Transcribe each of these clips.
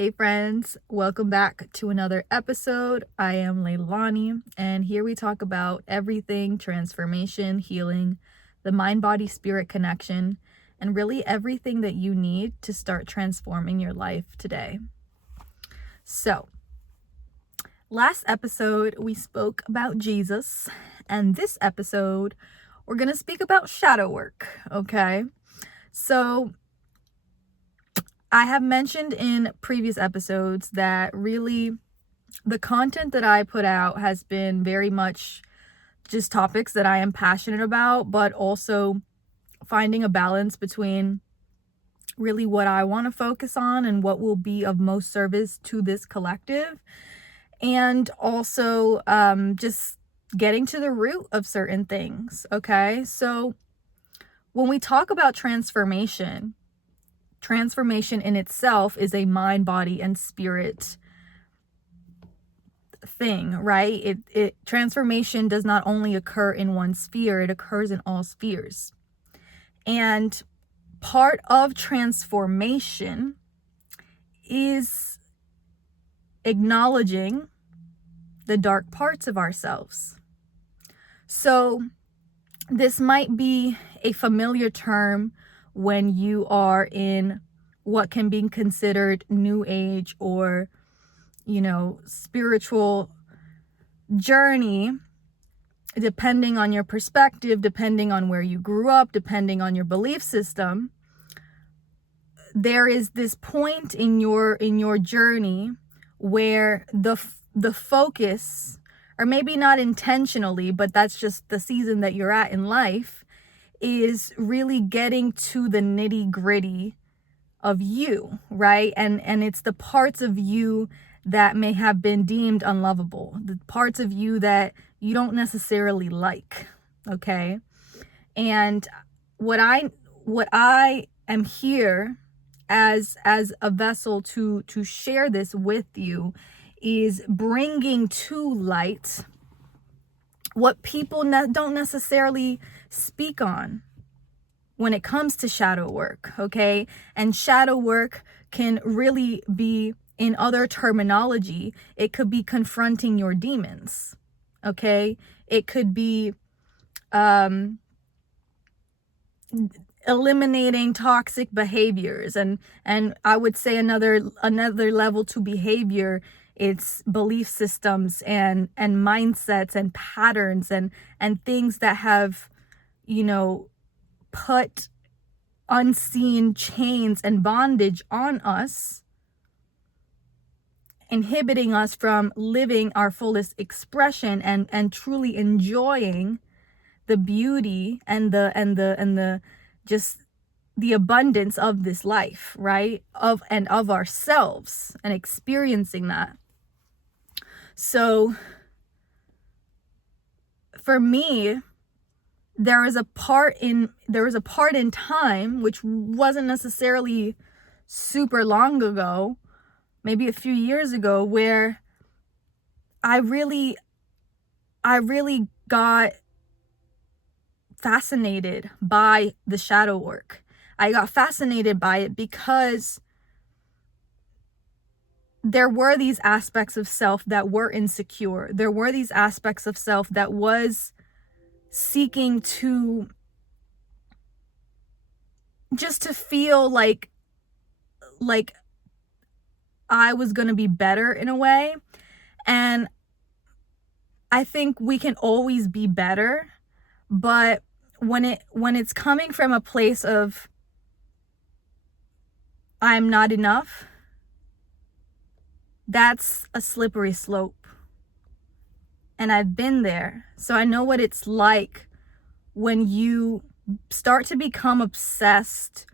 Hey friends, welcome back to another episode. I am Leilani, and here we talk about everything transformation, healing, the mind body spirit connection, and really everything that you need to start transforming your life today. So, last episode we spoke about Jesus, and this episode we're going to speak about shadow work, okay? So, I have mentioned in previous episodes that really the content that I put out has been very much just topics that I am passionate about, but also finding a balance between really what I want to focus on and what will be of most service to this collective, and also just getting to the root of certain things. Okay, so when we talk about transformation in itself is a mind, body, and spirit thing, right? It transformation does not only occur in one sphere, it occurs in all spheres. And part of transformation is acknowledging the dark parts of ourselves. So this might be a familiar term when you are in what can be considered new age or, spiritual journey, depending on your perspective, depending on where you grew up, depending on your belief system. There is this point in your journey where the focus, or maybe not intentionally, but that's just the season that you're at in life, is really getting to the nitty-gritty of you, right? And it's the parts of you that may have been deemed unlovable, the parts of you that you don't necessarily like, okay? And what I am here as a vessel to share this with you is bringing to light what people don't necessarily speak on when it comes to shadow work, okay? And shadow work can really be, in other terminology, it could be confronting your demons, okay? It could be eliminating toxic behaviors, and I would say another level to behavior, it's belief systems and mindsets and patterns and things that have put unseen chains and bondage on us, inhibiting us from living our fullest expression and truly enjoying the beauty and the just the abundance of this life, right? Of ourselves, and experiencing that. So for me, there was a part in time, which wasn't necessarily super long ago, maybe a few years ago, where I really got fascinated by the shadow work. I got fascinated by it because there were these aspects of self that were insecure. There were these aspects of self that was seeking to just to feel like I was going to be better in a way. And I think we can always be better, but when it's coming from a place of I'm not enough, that's a slippery slope. And I've been there. So I know what it's like when you start to become obsessed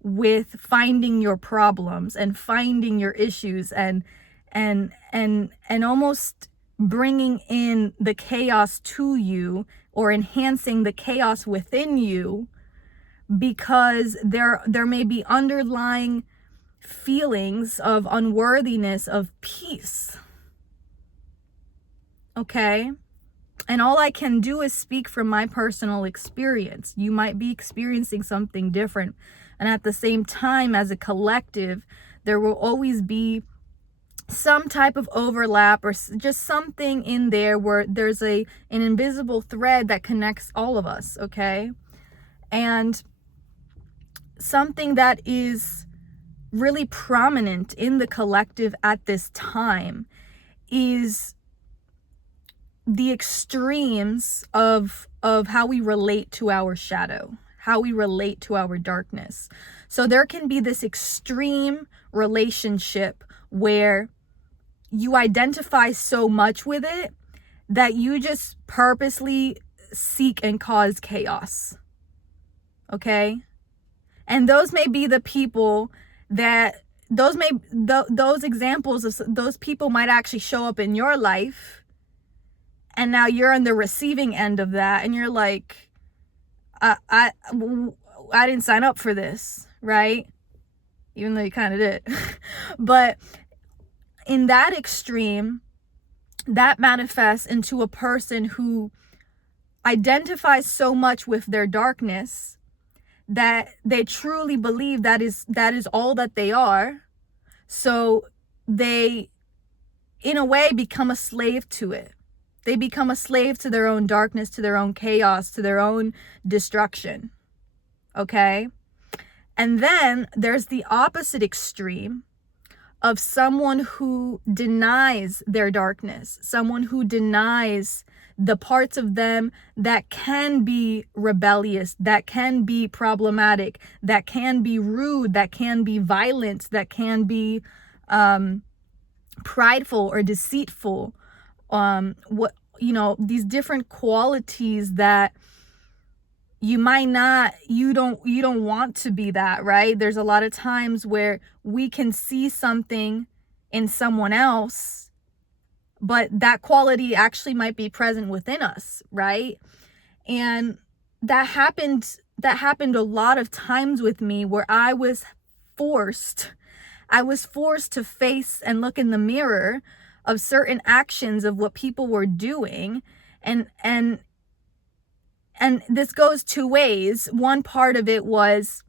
with finding your problems and finding your issues and almost bringing in the chaos to you, or enhancing the chaos within you, because there may be underlying feelings of unworthiness of peace. Okay? And all I can do is speak from my personal experience. You might be experiencing something different. And at the same time, as a collective, There will always be some type of overlap, or just something in there where there's an invisible thread that connects all of us, okay? And something that is really prominent in the collective at this time is the extremes of how we relate to our shadow, how we relate to our darkness. So there can be this extreme relationship where you identify so much with it that you just purposely seek and cause chaos. Okay? And those may be the people that those examples of those people might actually show up in your life. And now you're on the receiving end of that, and you're like, I didn't sign up for this, right? Even though you kind of did. But in that extreme, that manifests into a person who identifies so much with their darkness that they truly believe that is all that they are. So they, in a way, become a slave to it. They become a slave to their own darkness, to their own chaos, to their own destruction. Okay? And then there's the opposite extreme of someone who denies their darkness, someone who denies the parts of them that can be rebellious, that can be problematic, that can be rude, that can be violent, that can be prideful or deceitful. These different qualities that you don't want to be that, right? There's a lot of times where we can see something in someone else, but that quality actually might be present within us, right? And that happened a lot of times with me, where I was forced to face and look in the mirror of certain actions of what people were doing. And this goes two ways. One part of it was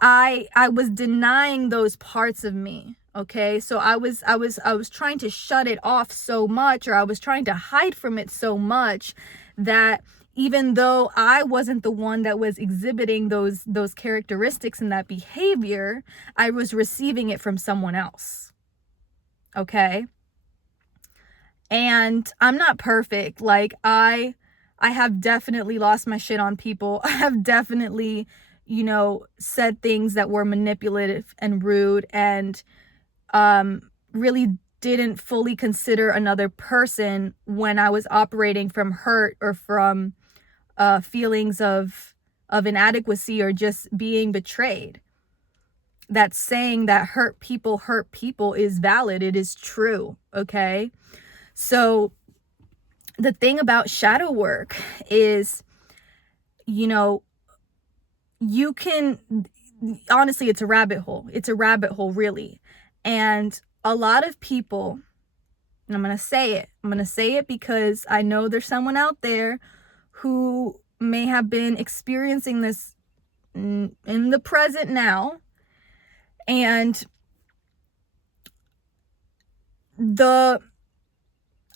I was denying those parts of me. Okay, so I was trying to shut it off so much, or I was trying to hide from it so much, that even though I wasn't the one that was exhibiting those characteristics and that behavior, I was receiving it from someone else. Okay? And I'm not perfect. Like, I have definitely lost my shit on people. I have definitely, said things that were manipulative and rude, and really didn't fully consider another person when I was operating from hurt or from feelings of inadequacy, or just being betrayed. That saying that hurt people is valid. It is true. Okay. So the thing about shadow work is, you can, honestly, it's a rabbit hole. It's a rabbit hole, really. And a lot of people, and I'm going to say it because I know there's someone out there who may have been experiencing this in the present now. And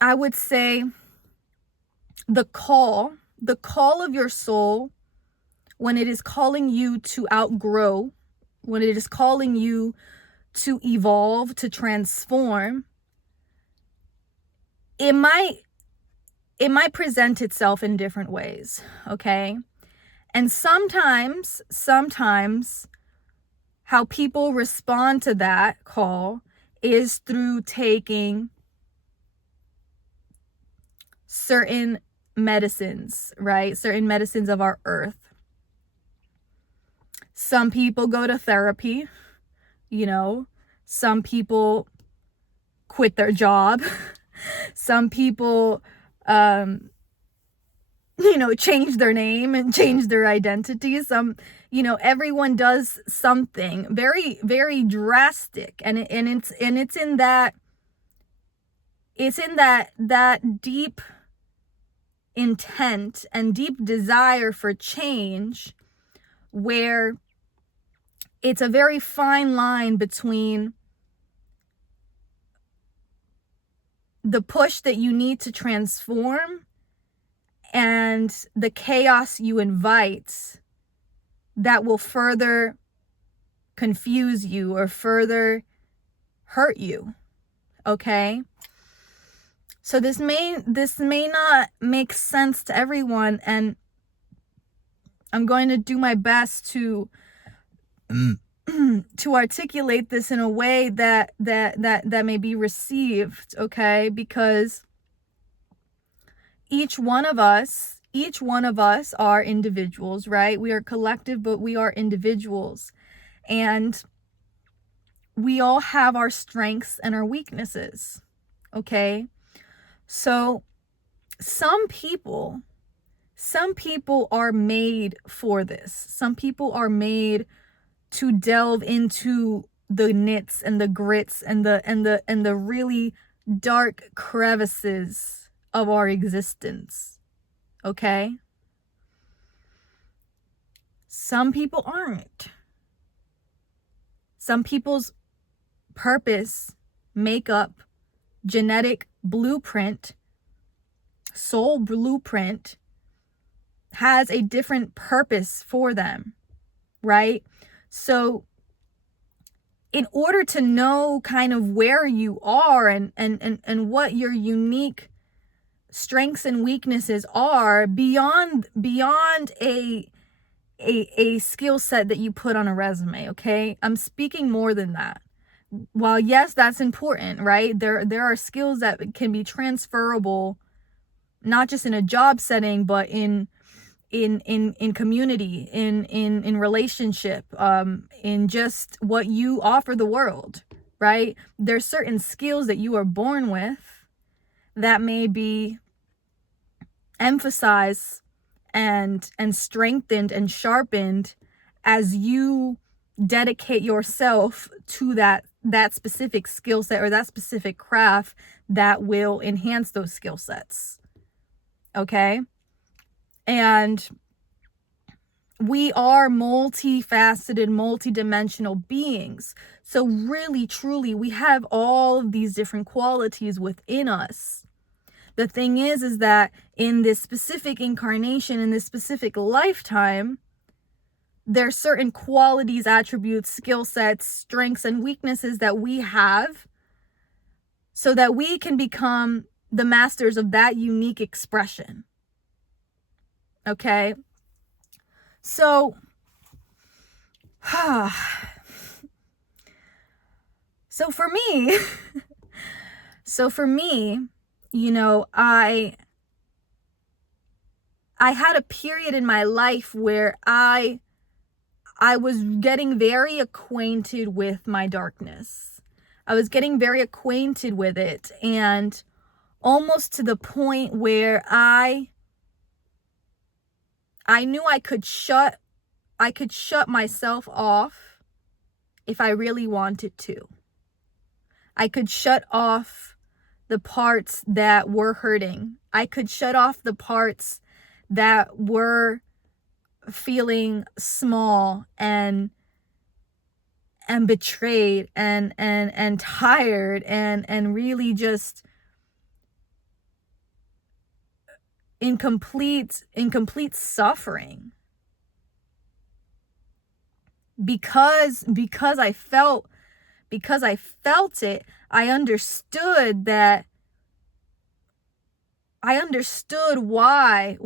I would say the call of your soul, when it is calling you to outgrow, when it is calling you to evolve, to transform, it might present itself in different ways, okay? And sometimes how people respond to that call is through taking certain medicines, right? Certain medicines of our earth. Some people go to therapy, some people quit their job. Some people, change their name and change their identity. Some, everyone does something very, very drastic. And it's in that deep intent and deep desire for change, where it's a very fine line between the push that you need to transform and the chaos you invite that will further confuse you or further hurt you. Okay? So this may not make sense to everyone, and I'm going to do my best to to articulate this in a way that may be received, okay? Because each one of us are individuals, right? We are collective, but we are individuals. And we all have our strengths and our weaknesses, okay? So some people are made for this. Some people are made to delve into the nits and the grits and the really dark crevices of our existence. Okay? Some people aren't. Some people's purpose, makeup, genetic blueprint, soul blueprint has a different purpose for them, right? So in order to know kind of where you are and what your unique strengths and weaknesses are beyond a skill set that you put on a resume, okay? I'm speaking more than that. While yes, that's important, right? There are skills that can be transferable, not just in a job setting, but in community, in relationship, in just what you offer the world, right? There's certain skills that you are born with that may be emphasized and strengthened and sharpened as you dedicate yourself to that specific skill set or that specific craft that will enhance those skill sets. Okay? And we are multifaceted, multidimensional beings. So really, truly, we have all of these different qualities within us. The thing is that in this specific incarnation, in this specific lifetime, there are certain qualities, attributes, skill sets, strengths, and weaknesses that we have so that we can become the masters of that unique expression. Okay? So, so for me, you know, I had a period in my life where I was getting very acquainted with my darkness. I was getting very acquainted with it, and almost to the point where I knew I could shut myself off if I really wanted to. I could shut off the parts that were hurting. I could shut off the parts that were feeling small and betrayed and tired and really just in complete suffering because I felt it. I understood why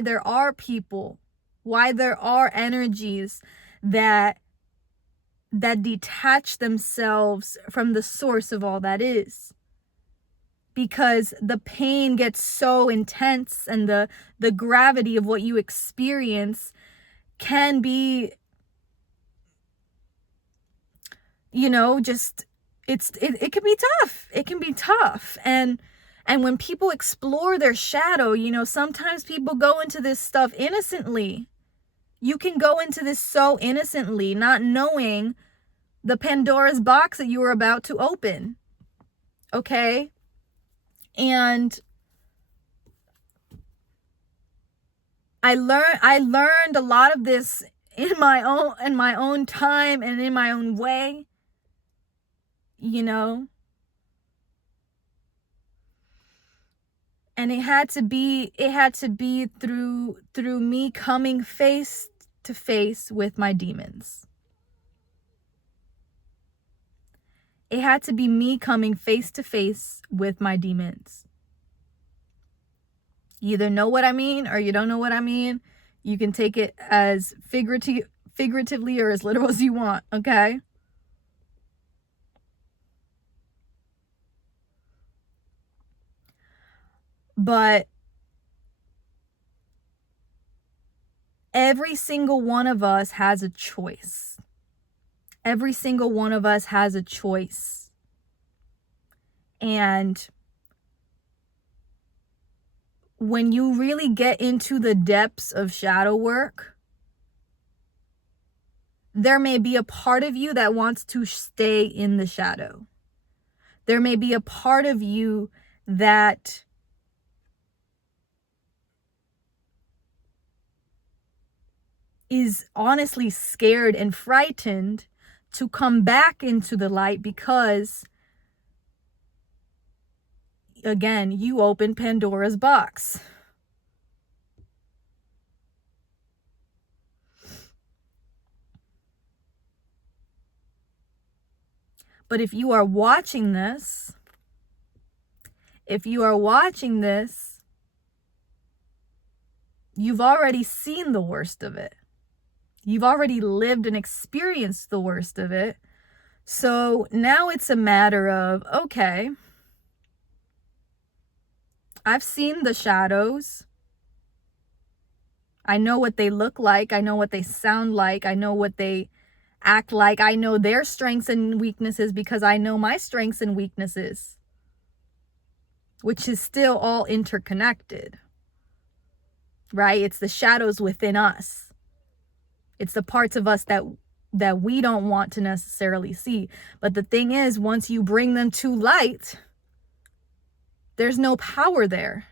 there are people, why there are energies that detach themselves from the source of all that is. Because the pain gets so intense and the gravity of what you experience can be, you know, just it can be tough. It can be tough. And when people explore their shadow, you know, sometimes people go into this stuff innocently. You can go into this so innocently, not knowing the Pandora's box that you were about to open. Okay? And I learned a lot of this in my own time and in my own way, you know. And it had to be through me coming face to face with my demons. It had to be me coming face to face with my demons. You either know what I mean or you don't know what I mean. You can take it as figuratively or as literal as you want, okay? But every single one of us has a choice. Every single one of us has a choice. And when you really get into the depths of shadow work, there may be a part of you that wants to stay in the shadow. There may be a part of you that is honestly scared and frightened to come back into the light because, again, you open Pandora's box. But if you are watching this, you've already seen the worst of it. You've already lived and experienced the worst of it. So now it's a matter of, okay, I've seen the shadows. I know what they look like. I know what they sound like. I know what they act like. I know their strengths and weaknesses because I know my strengths and weaknesses, which is still all interconnected, right? It's the shadows within us. It's the parts of us that we don't want to necessarily see. But the thing is, once you bring them to light, there's no power there.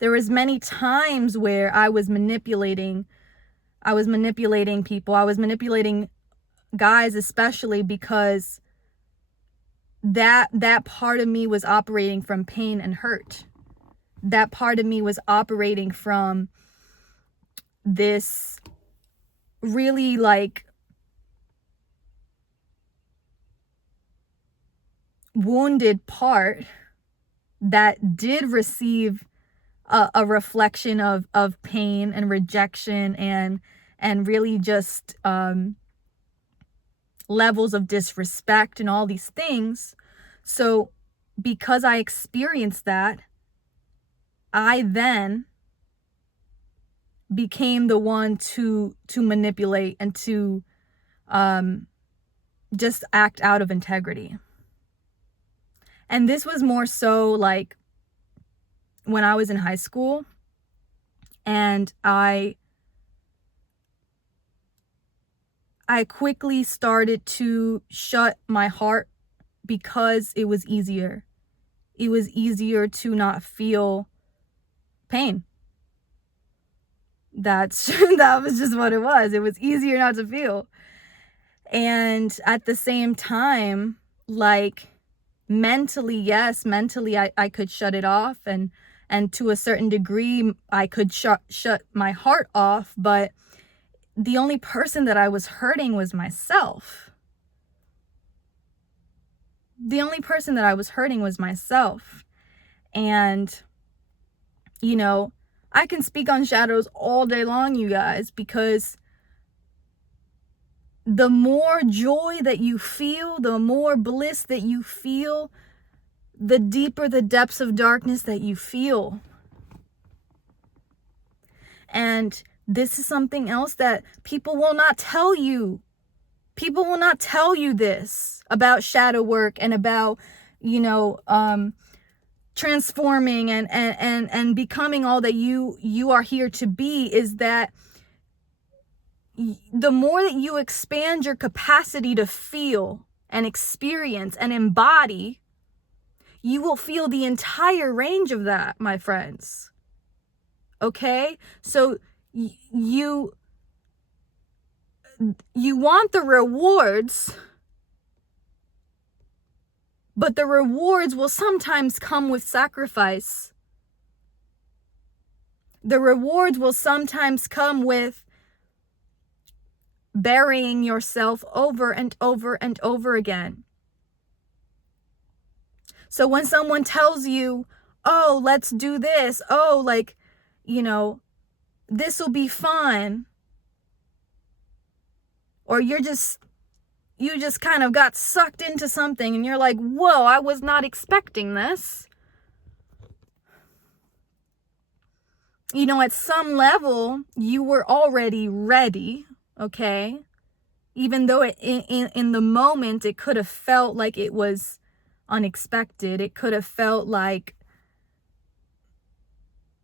There was many times where I was manipulating people. I was manipulating guys, especially because that part of me was operating from pain and hurt. That part of me was operating from this really like wounded part that did receive a reflection of pain and rejection and really just levels of disrespect and all these things. So because I experienced that, I then became the one to manipulate and to just act out of integrity. And this was more so like when I was in high school, and I quickly started to shut my heart because it was easier. It was easier to not feel pain. That was just what it was. It was easier not to feel. And at the same time, like mentally, yes, I could shut it off, and to a certain degree I could shut my heart off, but the only person that I was hurting was myself. The only person that I was hurting was myself. And you know, I can speak on shadows all day long, you guys, because the more joy that you feel, the more bliss that you feel, the deeper the depths of darkness that you feel. And this is something else that people will not tell you. People will not tell you this about shadow work and about, transforming and becoming all that you are here to be, is that the more that you expand your capacity to feel and experience and embody, you will feel the entire range of that, my friends. okay? So you want the rewards, but the rewards will sometimes come with sacrifice. The rewards will sometimes come with burying yourself over and over and over again. So when someone tells you, oh, let's do this, oh, like, you know, this will be fun, or you just kind of got sucked into something and you're like, whoa, I was not expecting this. You know, at some level, you were already ready, okay? Even though in the moment, it could have felt like it was unexpected. It could have felt like,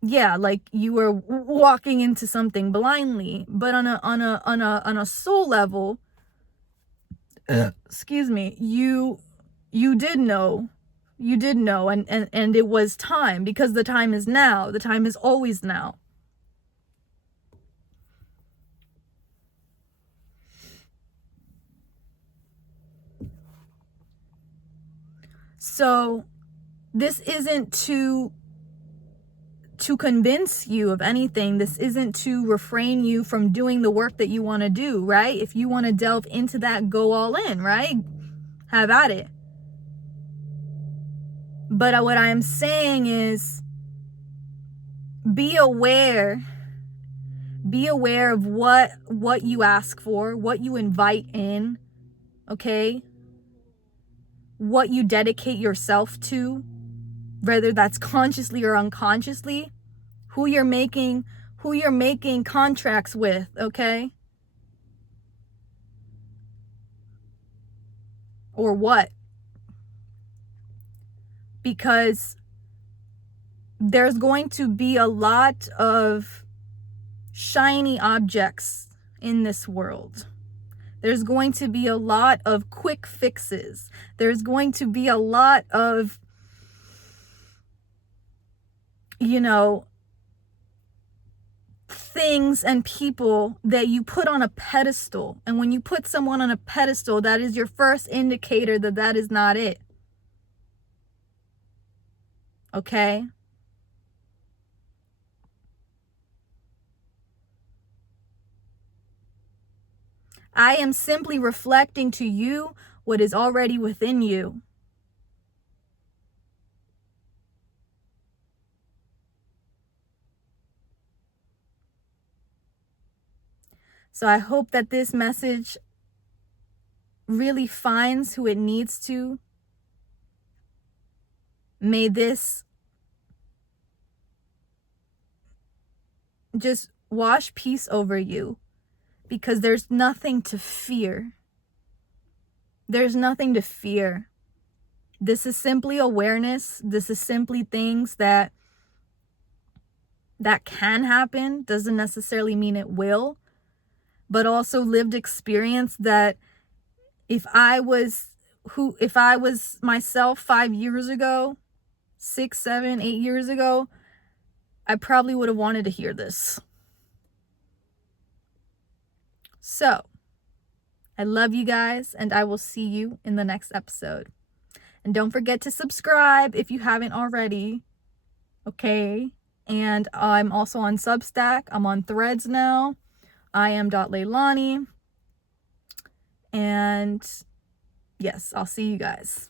yeah, like you were walking into something blindly. But on a soul level, excuse me, you did know. You did know, and it was time, because the time is now. The time is always now. So this isn't to convince you of anything. This isn't to refrain you from doing the work that you want to do, right? If you want to delve into that, go all in, right? Have at it. But what I'm saying is, be aware of what you ask for, what you invite in, okay? What you dedicate yourself to, whether that's consciously or unconsciously, who you're making contracts with, okay? Or what? Because there's going to be a lot of shiny objects in this world. There's going to be a lot of quick fixes. There's going to be a lot of, you know, things and people that you put on a pedestal. And when you put someone on a pedestal, that is your first indicator that that is not it. Okay? I am simply reflecting to you what is already within you. So I hope that this message really finds who it needs to. May this just wash peace over you, because there's nothing to fear. There's nothing to fear. This is simply awareness. This is simply things that can happen. Doesn't necessarily mean it will, but also lived experience that if I was myself 5 years ago, 6, 7, 8 years ago, I probably would have wanted to hear this. So, I love you guys, and I will see you in the next episode. And don't forget to subscribe if you haven't already. Okay? And I'm also on Substack. I'm on Threads now. I am .leilani. And yes, I'll see you guys.